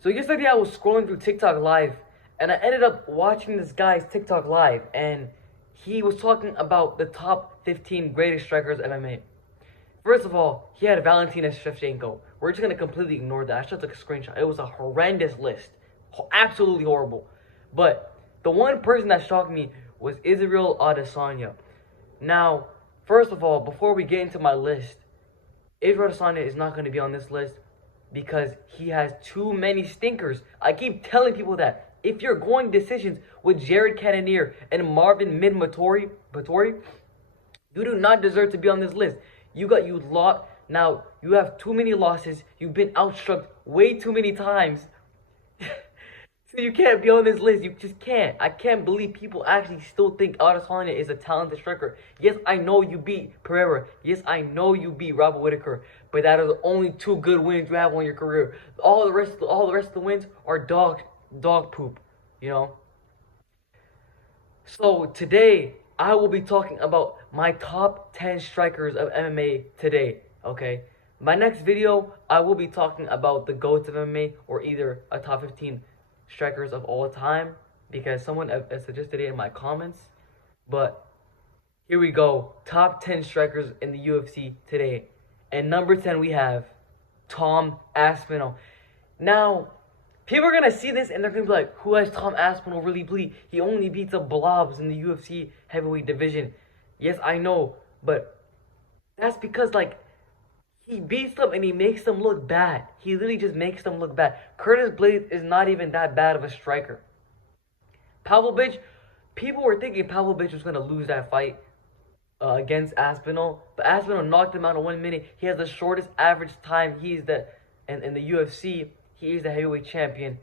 So yesterday I was scrolling through TikTok live and I ended up watching this guy's TikTok live and he was talking about the top 15 greatest strikers of MMA. First of all, he had Valentina Shevchenko. We're just gonna completely ignore that. I just took a screenshot. It was a horrendous list. Absolutely horrible. But the one person that shocked me was Israel Adesanya. Now, first of all, before we get into my list, Israel Adesanya is not going to be on this list because he has too many stinkers. I keep telling people that. If you're going decisions with Jared Cannonier and Marvin Mid-Vettori, you do not deserve to be on this list. You lost. Now, you have too many losses. You've been outstruck way too many times. So you can't be on this list. You just can't. I can't believe people actually still think Adesanya is a talented striker. Yes, I know you beat Pereira. Yes, I know you beat Robert Whittaker. But that are the only two good wins you have on your career. All the rest of the wins are dog poop. You know. So today I will be talking about my top 10 strikers of MMA today. Okay. My next video I will be talking about the GOATs of MMA or either a top 15 strikers of all time because someone suggested it in my comments. But here we go. Top 10 strikers in the UFC today. And number 10 we have Tom Aspinall. Now, people are going to see this and they're going to be like, who has Tom Aspinall really beat? He only beats the blobs in the UFC heavyweight division. Yes, I know. But that's because, like, he beats them and he makes them look bad. He literally just makes them look bad. Curtis Blades is not even that bad of a striker. Pavlovich, people were thinking Pavlovich was going to lose that fight against Aspinall. But Aspinall knocked him out in 1 minute. He has the shortest average time. He's in the UFC. He is the heavyweight champion.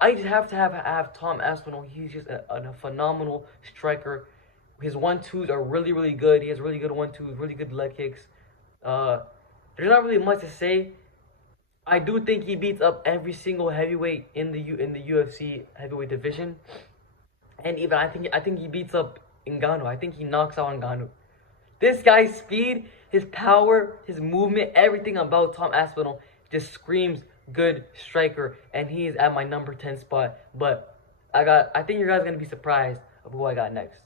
I just have to have Tom Aspinall. He's just a phenomenal striker. His 1-2s are really, really good. He has really good 1-2s, really good leg kicks. There's not really much to say. I do think he beats up every single heavyweight in the UFC heavyweight division, and even I think he beats up Ngannou. I think he knocks out Ngannou. This guy's speed, his power, his movement, everything about Tom Aspinall just screams good striker, and he is at my number 10 spot. But I think you guys are gonna be surprised of who I got next.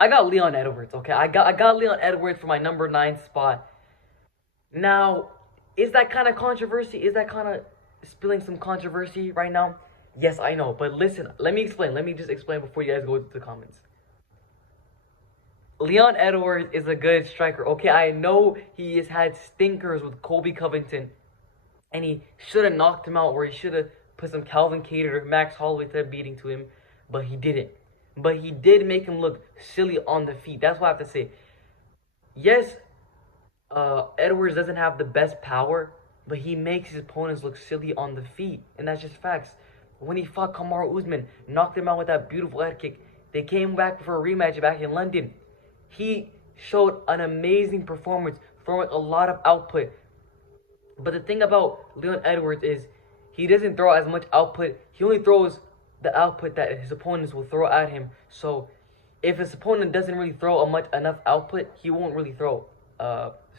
I got Leon Edwards. Okay, I got Leon Edwards for my number 9 spot. Now, is that kind of controversy? Is that kind of spilling some controversy right now? Yes, I know. But listen, let me explain. Let me just explain before you guys go to the comments. Leon Edwards is a good striker. Okay, I know he has had stinkers with Colby Covington. And he should have knocked him out, or he should have put some Calvin Kattar or Max Holloway type beating to him. But he didn't. But he did make him look silly on the feet. That's what I have to say. Yes, Edwards doesn't have the best power, but he makes his opponents look silly on the feet, and that's just facts. When he fought Kamaru Usman, knocked him out with that beautiful head kick. They came back for a rematch back in London. He showed an amazing performance, throwing a lot of output. But the thing about Leon Edwards is he doesn't throw as much output. He only throws the output that his opponents will throw at him. So if his opponent doesn't really throw enough output, he won't really throw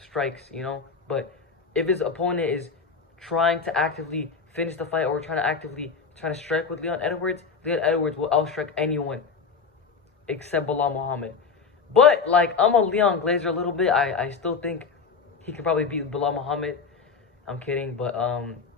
strikes, you know. But if his opponent is trying to actively finish the fight or trying to strike with Leon Edwards will outstrike anyone except Bilal Muhammad. But like, I'm a Leon Glazer a little bit. I still think he could probably beat Bilal Muhammad. I'm kidding, but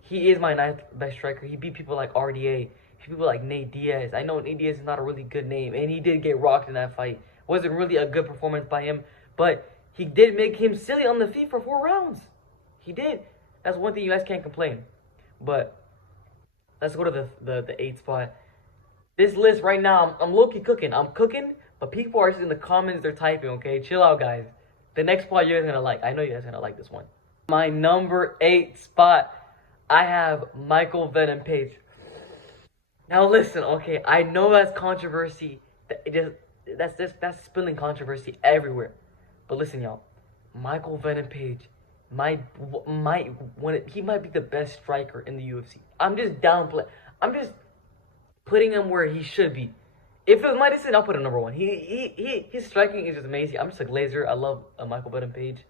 he is my 9th best striker. He beat people like RDA, people like Nate Diaz. I know Nate Diaz is not a really good name, and he did get rocked in that fight. Wasn't really a good performance by him, but he did make him silly on the feet for 4 rounds. He did. That's one thing you guys can't complain. But let's go to the 8th spot. This list right now, I'm low-key cooking. I'm cooking, but people are just in the comments, they're typing, okay? Chill out, guys. The next spot you guys are going to like. I know you guys are going to like this one. My number 8 spot, I have Michael Venom Page. Now listen, okay, I know that's controversy. That's spilling controversy everywhere. But listen, y'all, Michael Venom Page he might be the best striker in the UFC. I'm just putting him where he should be. If it was my decision, I'll put him number 1. His striking is just amazing. I'm just a glazer. I love Michael Venom Page.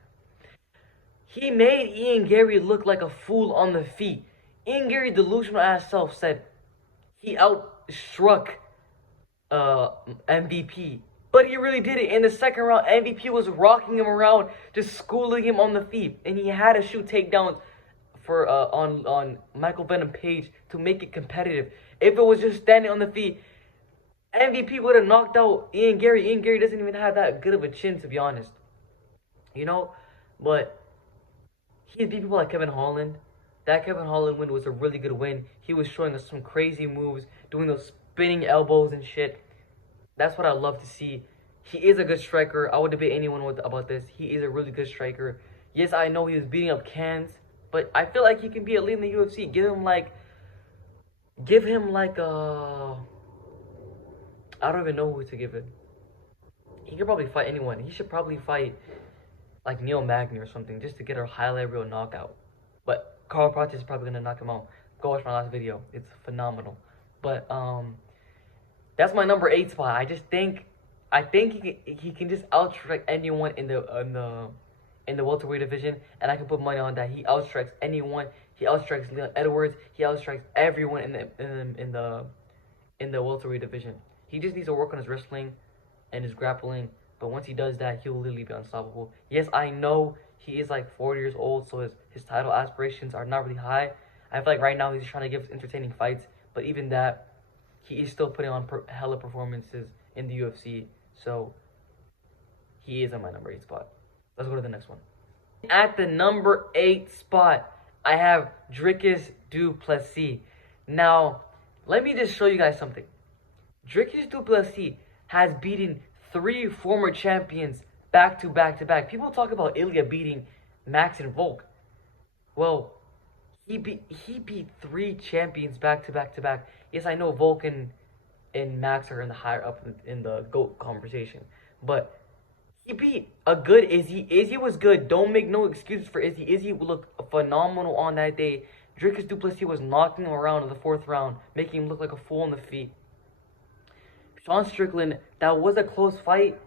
He made Ian Gary look like a fool on the feet. Ian Gary delusional ass self said he outstruck MVP. But he really did it. In the second round, MVP was rocking him around, just schooling him on the feet. And he had to shoot takedowns for on Michael Venom Page to make it competitive. If it was just standing on the feet, MVP would have knocked out Ian Gary. Ian Gary doesn't even have that good of a chin, to be honest. You know? But he beat people like Kevin Holland. That Kevin Holland win was a really good win. He was showing us some crazy moves, doing those spinning elbows and shit. That's what I love to see. He is a good striker. I would debate anyone about this. He is a really good striker. Yes, I know he was beating up cans, but I feel like he can be elite in the UFC. Give him like I don't even know who to give it. He could probably fight anyone. He should probably fight like Neil Magny or something just to get a highlight reel knockout. But Carl Pratt is probably gonna knock him out. Go watch my last video. It's phenomenal. But that's my number 8 spot. I think he can just outstrike anyone in the welterweight division, and I can put money on that. He outstrikes anyone. He outstrikes Leon Edwards. He outstrikes everyone in the welterweight division. He just needs to work on his wrestling and his grappling. But once he does that, he'll literally be unstoppable. Yes, I know he is like 40 years old, so his title aspirations are not really high. I feel like right now he's trying to give us entertaining fights, but even that, he is still putting on hella performances in the UFC. So he is on my number 8 spot. Let's go to the next one. At the number 8 spot, I have Dricus Du Plessis. Now, let me just show you guys something. Dricus Du Plessis has beaten 3 former champions back to back to back. People talk about Ilya beating Max and Volk. Well, he beat 3 champions back to back to back. Yes, I know Volk and Max are in the higher up in the GOAT conversation, but he beat a good Izzy. Izzy was good. Don't make no excuses for Izzy. Izzy looked phenomenal on that day. Dricus Du Plessis was knocking him around in the 4th round, making him look like a fool on the feet. Sean Strickland, that was a close fight.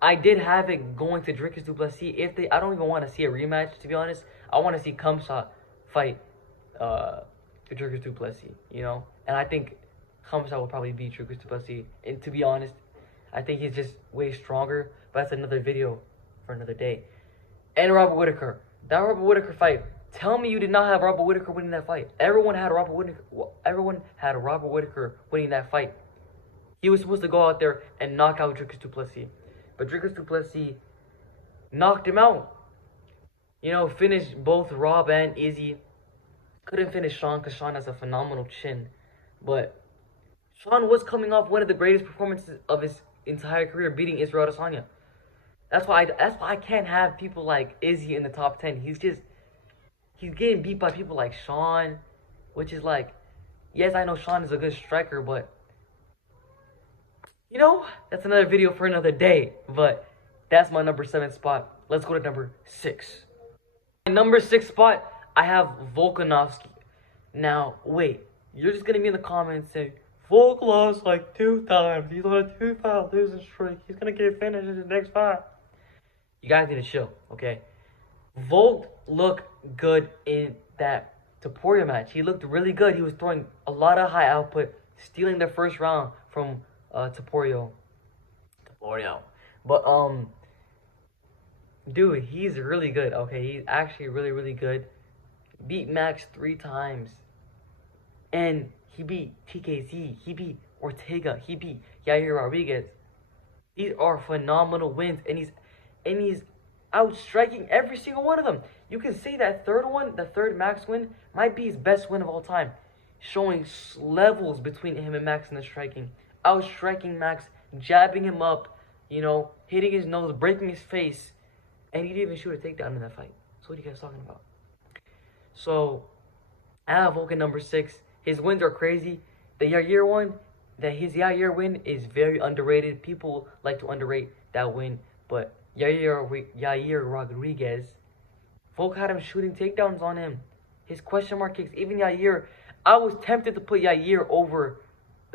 I did have it going to Dricus Du Plessis. I don't even want to see a rematch, to be honest. I want to see Khamzat fight Dricus Du Plessis, you know? And I think Khamzat will probably beat Dricus Du Plessis. And to be honest, I think he's just way stronger. But that's another video for another day. And Robert Whittaker. That Robert Whittaker fight. Tell me you did not have Robert Whittaker winning that fight. Everyone had Robert Whittaker winning that fight. He was supposed to go out there and knock out Dricus Du Plessis. But Dricus Du Plessis knocked him out. You know, finished both Rob and Izzy. Couldn't finish Sean because Sean has a phenomenal chin. But Sean was coming off one of the greatest performances of his entire career, beating Israel Adesanya. That's why I can't have people like Izzy in the top 10. He's getting beat by people like Sean, which is like, yes, I know Sean is a good striker, but you know, that's another video for another day. But that's my number 7 spot. Let's go to number 6. My number 6 spot, I have Volkanovski. Now, wait, you're just gonna be in the comments saying, Volk lost like 2 times. He's on a 2-fight losing streak. He's gonna get finished in his next fight. You guys need to chill, okay? Volk looked good in that Topuria match. He looked really good. He was throwing a lot of high output, stealing the first round from Topuria. But dude, he's really good. Okay, he's actually really, really good. Beat Max 3 times, and he beat TKZ. He beat Ortega. He beat Yair Rodriguez. These are phenomenal wins, and he's outstriking every single one of them. You can say that the third Max win, might be his best win of all time, showing levels between him and Max in the striking. Outstriking Max, jabbing him up, you know, hitting his nose, breaking his face, and he didn't even shoot a takedown in that fight. So what are you guys talking about? So, I have Volkan number 6. His wins are crazy. The Yair one, his Yair win is very underrated. People like to underrate that win, but Yair Rodriguez, Volk had him shooting takedowns on him. His question mark kicks, even Yair. I was tempted to put Yair over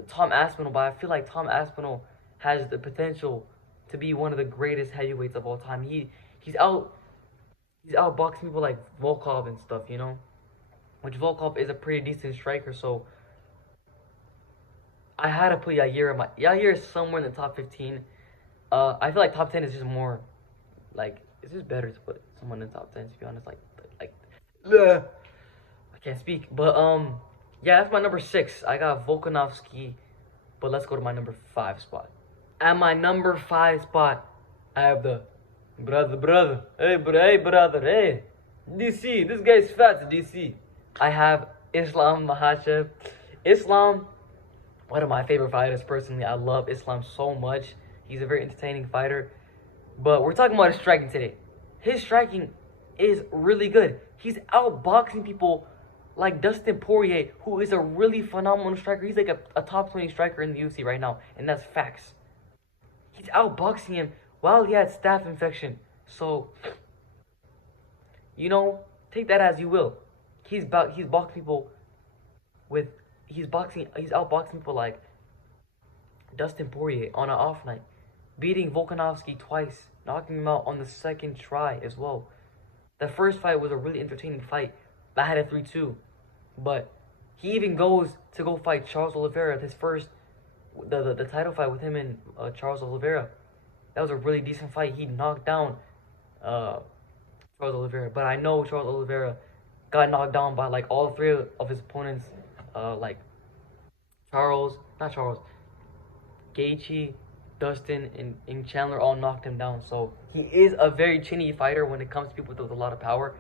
Tom Aspinall, but I feel like Tom Aspinall has the potential to be one of the greatest heavyweights of all time. He's outboxing people like Volkov and stuff, you know. which Volkov is a pretty decent striker. So I had to put Yair in my Yair is somewhere in the top 15. I feel like top 10 is just more like it's just better to put someone in the top 10. To be honest, like bleh. I can't speak, but yeah, that's my number 6. I got Volkanovski, but let's go to my number 5 spot. At my number 5 spot, I have the brother. Hey, brother, hey. DC, this guy's fat, DC. I have Islam Makhachev. Islam, one of my favorite fighters personally. I love Islam so much. He's a very entertaining fighter. But we're talking about his striking today. His striking is really good. He's outboxing people like Dustin Poirier, who is a really phenomenal striker. He's like a top 20 striker in the UFC right now, and that's facts. He's outboxing him while he had staph infection. So, you know, take that as you will. He's boxing people with he's outboxing people like Dustin Poirier on an off night, beating Volkanovski twice, knocking him out on the second try as well. The first fight was a really entertaining fight. I had a 3-2, but he even goes to go fight Charles Oliveira. His first, the title fight with him and Charles Oliveira. That was a really decent fight. He knocked down Charles Oliveira, but I know Charles Oliveira got knocked down by like all 3 of his opponents, like Gaethje, Dustin, and Chandler all knocked him down. So he is a very chinny fighter when it comes to people with a lot of power.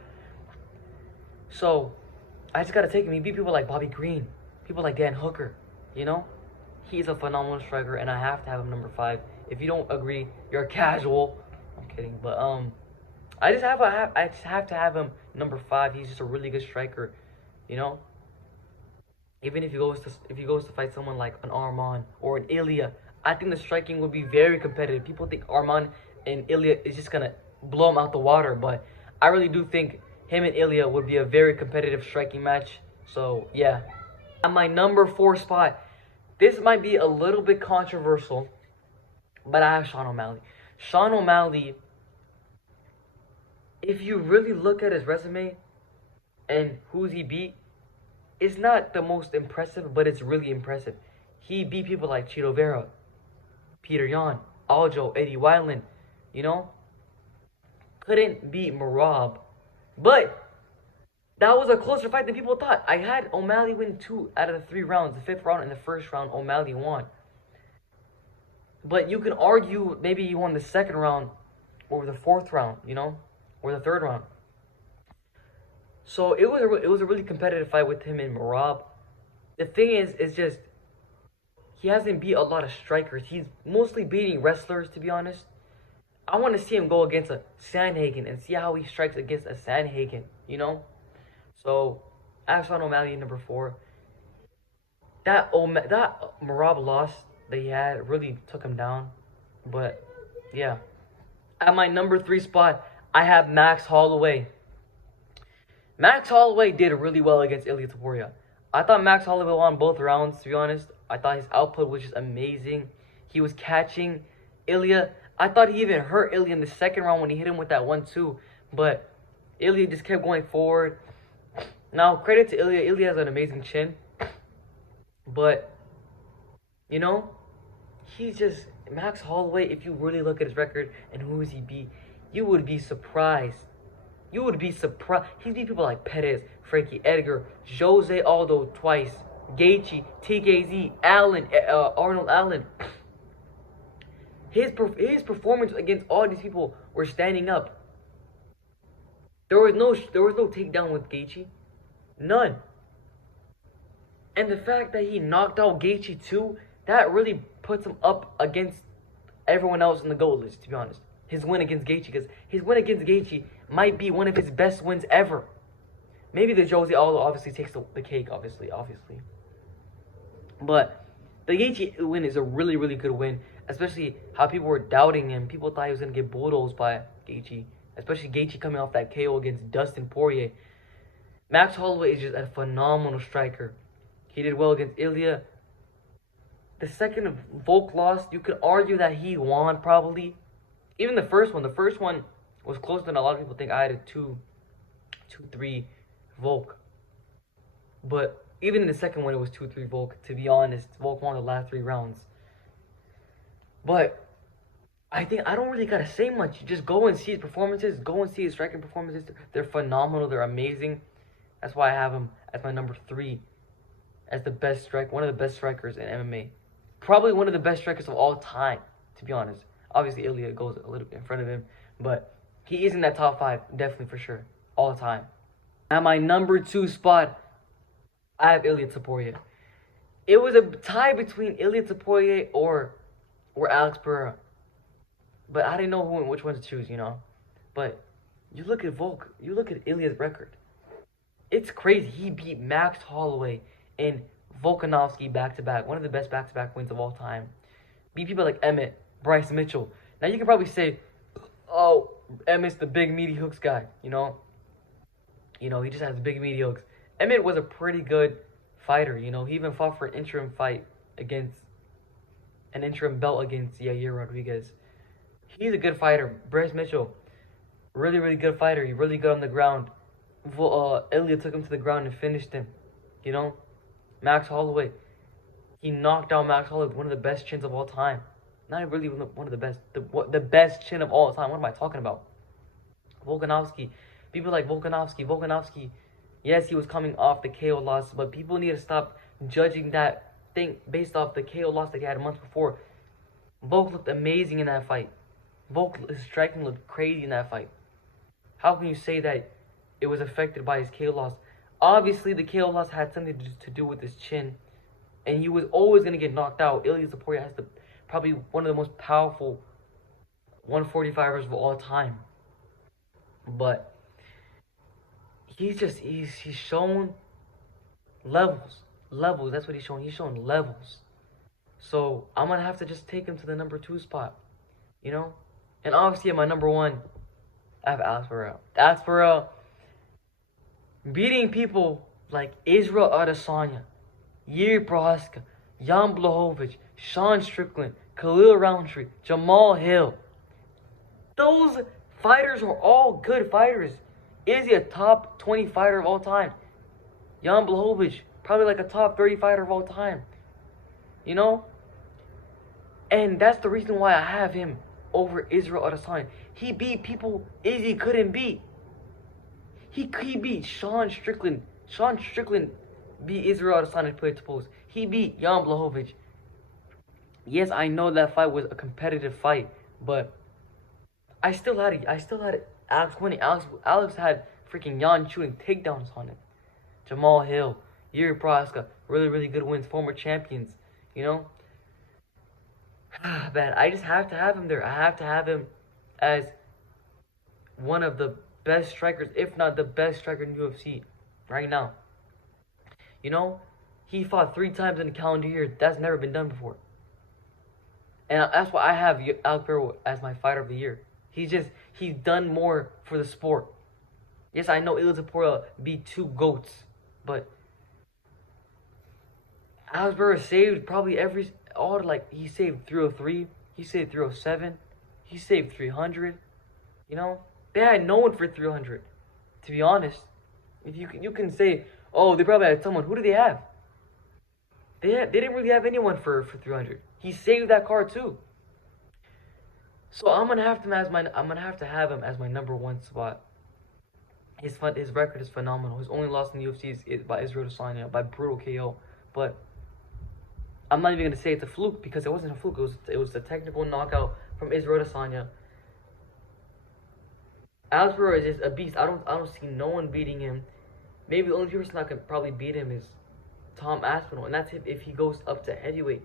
So I just gotta take him. He beat people like Bobby Green, people like Dan Hooker. You know, he's a phenomenal striker, and I have to have him number 5. If you don't agree, you're a casual. I'm kidding, but I just have to have him number 5. He's just a really good striker, you know. Even if he goes to fight someone like an Arman or an Ilya, I think the striking would be very competitive. People think Arman and Ilya is just gonna blow him out the water, but I really do think him and Ilya would be a very competitive striking match. So yeah, at my number 4 spot, this might be a little bit controversial, but I have Sean O'Malley. Sean O'Malley, if you really look at his resume and who's he beat, it's not the most impressive, but it's really impressive. He beat people like Chito Vera, Peter Yan, Aljo, Eddie Wineland, you know? Couldn't beat Marab, but that was a closer fight than people thought. I had O'Malley win 2 out of the 3 rounds. The 5th round and the 1st round, O'Malley won. But you can argue maybe he won the 2nd round or the 4th round, you know? Or the 3rd round. So it was a really competitive fight with him and Marab. The thing is just he hasn't beat a lot of strikers. He's mostly beating wrestlers, to be honest. I want to see him go against a Sandhagen and see how he strikes against a Sandhagen, you know? So I have Sean O'Malley number 4. That Marab loss that he had really took him down. But yeah. At my number 3 spot, I have Max Holloway. Max Holloway did really well against Ilia Topuria. I thought Max Holloway won both rounds, to be honest. I thought his output was just amazing. He was catching Ilia. I thought he even hurt Ilia in the 2nd round when he hit him with that 1-2. But Ilia just kept going forward. Now, credit to Ilia. Ilia has an amazing chin. But, you know, he's just... Max Holloway, if you really look at his record and who he beat, you would be surprised. You would be surprised. He's beat people like Perez, Frankie Edgar, Jose Aldo twice, Gaethje, TKZ, Allen, Arnold Allen. His performance against all these people were standing up. There was no takedown with Gaethje, none. And the fact that he knocked out Gaethje too, that really puts him up against everyone else in the GOAT list, to be honest. His win against Gaethje, because his win against Gaethje might be one of his best wins ever. Maybe the Jose Aldo obviously takes the cake, obviously. But the Gaethje win is a really, really good win, especially how people were doubting him. People thought he was going to get bulldozed by Gaethje, especially Gaethje coming off that KO against Dustin Poirier. Max Holloway is just a phenomenal striker. He did well against Ilia. The second Volk lost, you could argue that he won probably. Even the first one was closer than a lot of people think. I had a 2-3 Volk. But even in the second one, it was 2-3 Volk. To be honest, Volk won the last 3 rounds. But I think I don't really gotta say much. Just go and see his performances. Go and see his striking performances. They're phenomenal. They're amazing. That's why I have him as my number 3, as one of the best strikers in MMA. Probably one of the best strikers of all time, to be honest. Obviously, Ilya goes a little bit in front of him, but he is in that top 5, definitely for sure, all time. At my number 2 spot, I have Ilya Topuria. It was a tie between Ilya Topuria or Alex Pereira, but I didn't know which one to choose, But you look at Volk, you look at Ilya's record. It's crazy. He beat Max Holloway and Volkanovski back-to-back, one of the best back-to-back wins of all time. Beat people like Emmett, Bryce Mitchell. Now you can probably say, oh, Emmett's the big meaty hooks guy, he just has big meaty hooks. Emmett was a pretty good fighter, he even fought for an interim belt against Yair Rodriguez. He's a good fighter. Bryce Mitchell, really, really good fighter. He's really good on the ground. Ilya took him to the ground and finished him, Max Holloway, he knocked out Max Holloway with one of the best chins of all time. Not really one of the best, the best chin of all time. What am I talking about? Volkanovski, people like Volkanovski, yes, he was coming off the KO loss, but people need to stop judging that thing based off the KO loss that he had months before. Volk looked amazing in that fight. Volk's striking looked crazy in that fight. How can you say that it was affected by his KO loss? Obviously, the KO loss had something to do with his chin, and he was always going to get knocked out. Ilya Topuria has probably one of the most powerful 145ers of all time. But he's shown levels. That's what he's shown. He's shown levels. So I'm going to have to just take him to the number 2 spot, And obviously at my number 1, I have Alex Pereira. Alex Pereira beating people like Israel Adesanya, Yuri Prohaska, Jan Blachowicz, Sean Strickland, Khalil Roundtree, Jamal Hill. Those fighters are all good fighters. Is he a top 20 fighter of all time? Jan Blachowicz, probably like a top 30 fighter of all time. And that's the reason why I have him over Israel Adesanya. He beat people Izzy couldn't beat. He beat Sean Strickland. Sean Strickland beat Israel Adesanya play to post. He beat Jan Blachowicz. Yes, I know that fight was a competitive fight, but I still had Alex winning. Alex had freaking Jan shooting takedowns on him. Jamal Hill, Yuri Prohaska, really, really good wins, former champions, Man, I just have to have him there. I have to have him as one of the best strikers, if not the best striker in UFC right now. He fought 3 times in a calendar year. That's never been done before. And that's why I have Alex Pereira as my fighter of the year. He's done more for the sport. Yes, I know Ilya Topuria beat 2 GOATs, but Alex Pereira saved probably he saved 303, he saved 307, he saved 300, They had no one for 300, to be honest. If you can say, oh, they probably had someone. Who do they have? They didn't really have anyone for 300. He saved that card too. So I'm gonna have to have him as my number 1 spot. His record is phenomenal. His only loss in the UFC is by Israel Adesanya by brutal KO. But I'm not even gonna say it's a fluke, because it wasn't a fluke. It was a technical knockout from Israel Adesanya. Alex Pereira is just a beast. I don't see no one beating him. Maybe the only person that could probably beat him is Tom Aspinall, and that's if he goes up to heavyweight,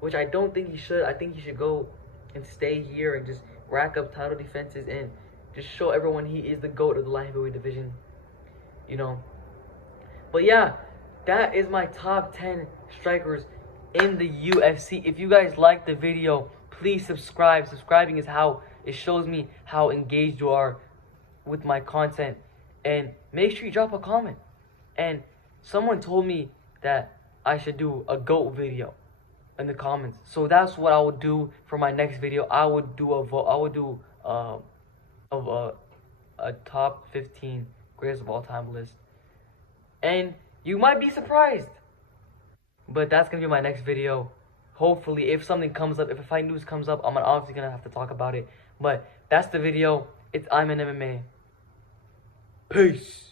which I don't think he should. I think he should go and stay here and just rack up title defenses and just show everyone he is the GOAT of the light heavyweight division, But yeah, that is my top 10 strikers in the UFC. If you guys like the video, please subscribe. Subscribing is how it shows me how engaged you are with my content. And make sure you drop a comment. And someone told me that I should do a GOAT video in the comments. So that's what I would do for my next video. I would do a top 15 greatest of all time list. And You might be surprised. But that's gonna be my next video. Hopefully, if something comes up, if a fight news comes up, I'm obviously gonna have to talk about it. But that's the video. I'm in MMA. Peace.